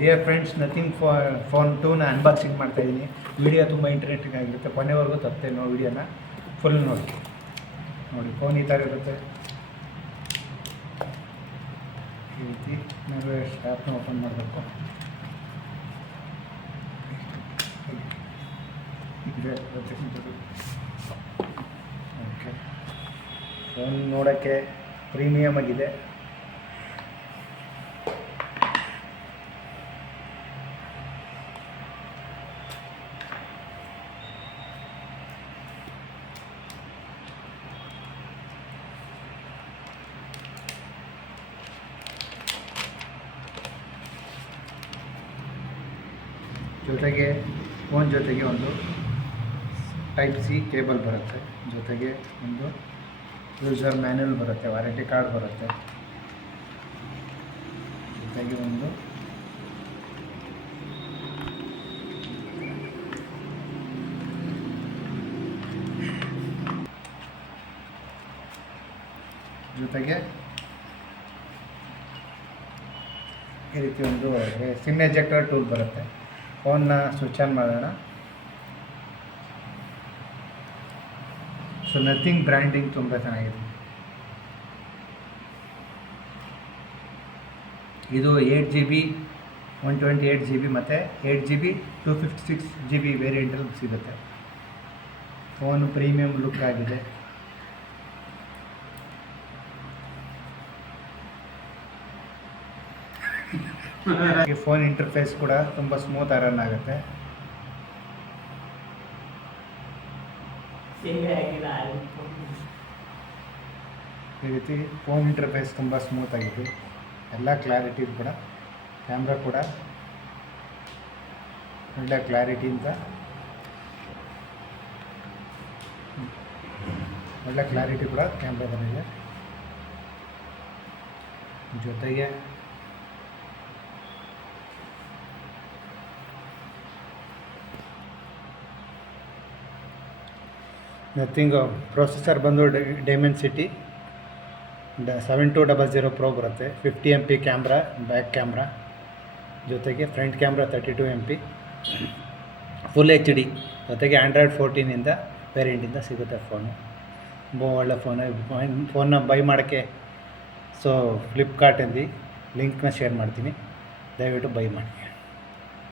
Dear friends, nothing phone 2ನ unboxing ಮಾಡ್ತಾಯಿದ್ದೀನಿ. Video ತುಂಬ ಇಂಟ್ರೆಸ್ಟಿಂಗ್ ಆಗಿರುತ್ತೆ. ಕೊನೆವರೆಗೂ ತಪ್ಪದೆ ನೋಡಿ, ವಿಡಿಯೋನ ಫುಲ್ ನೋಡಿ. ಫೋನ್ ಈ ಥರ ಇರುತ್ತೆ. ಈ ರೀತಿ ನಾವು ಸ್ಟ್ಯಾಪ್ನ ಓಪನ್ ಮಾಡಬೇಕು. ಓಕೆ, ಫೋನ್ ನೋಡೋಕ್ಕೆ ಪ್ರೀಮಿಯಮ್ ಆಗಿದೆ. ಜೊತೆಗೆ ಫೋನ್ ಜೊತೆಗೆ ಒಂದು ಟೈಪ್ ಸಿ ಕೇಬಲ್ ಬರುತ್ತೆ. ಜೊತೆಗೆ ಒಂದು ಯೂಸರ್ ಮ್ಯಾನ್ಯಲ್ ಬರುತ್ತೆ, ವಾರಂಟಿ ಕಾರ್ಡ್ ಬರುತ್ತೆ. ಜೊತೆಗೆ ಒಂದು ಈ ರೀತಿ ಒಂದು ಸಿಮ್ ಎಜೆಕ್ಟರ್ ಟೂಲ್ ಬರುತ್ತೆ. ಫೋನ್ನ ಸ್ವಿಚ್ ಆನ್ ಮಾಡೋಣ. ಸೊ ನಥಿಂಗ್ ಬ್ರ್ಯಾಂಡಿಂಗ್ ತುಂಬ ಚೆನ್ನಾಗಿದೆ. ಇದು 8GB 128GB ಮತ್ತು 8GB 256GB ವೇರಿಯಂಟಲ್ಲಿ ಸಿಗುತ್ತೆ. ಫೋನು ಪ್ರೀಮಿಯಂ ಲುಕ್ ಆಗಿದೆ. ಫೋನ್ ಇಂಟರ್ಫೇಸ್ ಕೂಡ ತುಂಬ ಸ್ಮೂತ್ ರನ್ ಆಗುತ್ತೆ. ಈ ರೀತಿ ಫೋನ್ ಇಂಟರ್ಫೇಸ್ ತುಂಬ ಸ್ಮೂತ್ ಆಗಿದೆ. ಎಲ್ಲ ಕ್ಲಾರಿಟಿ ಕೂಡ, ಕ್ಯಾಮ್ರಾ ಕೂಡ ಒಳ್ಳೆ ಕ್ಲಾರಿಟಿಯಿಂದ ಒಳ್ಳೆ ಕ್ಲಾರಿಟಿ ಕೂಡ ಕ್ಯಾಮ್ರಾದಲ್ಲಿದೆ. ಜೊತೆಗೆ ನಥಿಂಗ್ ಪ್ರೊಸೆಸರ್ ಬಂದು ಡೈಮೆನ್ಸಿಟಿ 7200 Pro ಬರುತ್ತೆ. 50MP ಕ್ಯಾಮ್ರಾ, ಬ್ಯಾಕ್ ಕ್ಯಾಮ್ರಾ, ಜೊತೆಗೆ front camera 32MP, full HD, ಜೊತೆಗೆ ಆಂಡ್ರಾಯ್ಡ್ 14ಇಂದ ವೇರಿಯಂಟಿಂದ ಸಿಗುತ್ತೆ ಫೋನು. ಒಳ್ಳೆ ಫೋನ್ನ ಬೈ ಮಾಡೋಕ್ಕೆ ಫ್ಲಿಪ್ಕಾರ್ಟಲ್ಲಿ ಲಿಂಕ್ನ ಶೇರ್ ಮಾಡ್ತೀನಿ, ದಯವಿಟ್ಟು ಬೈ ಮಾಡಿ.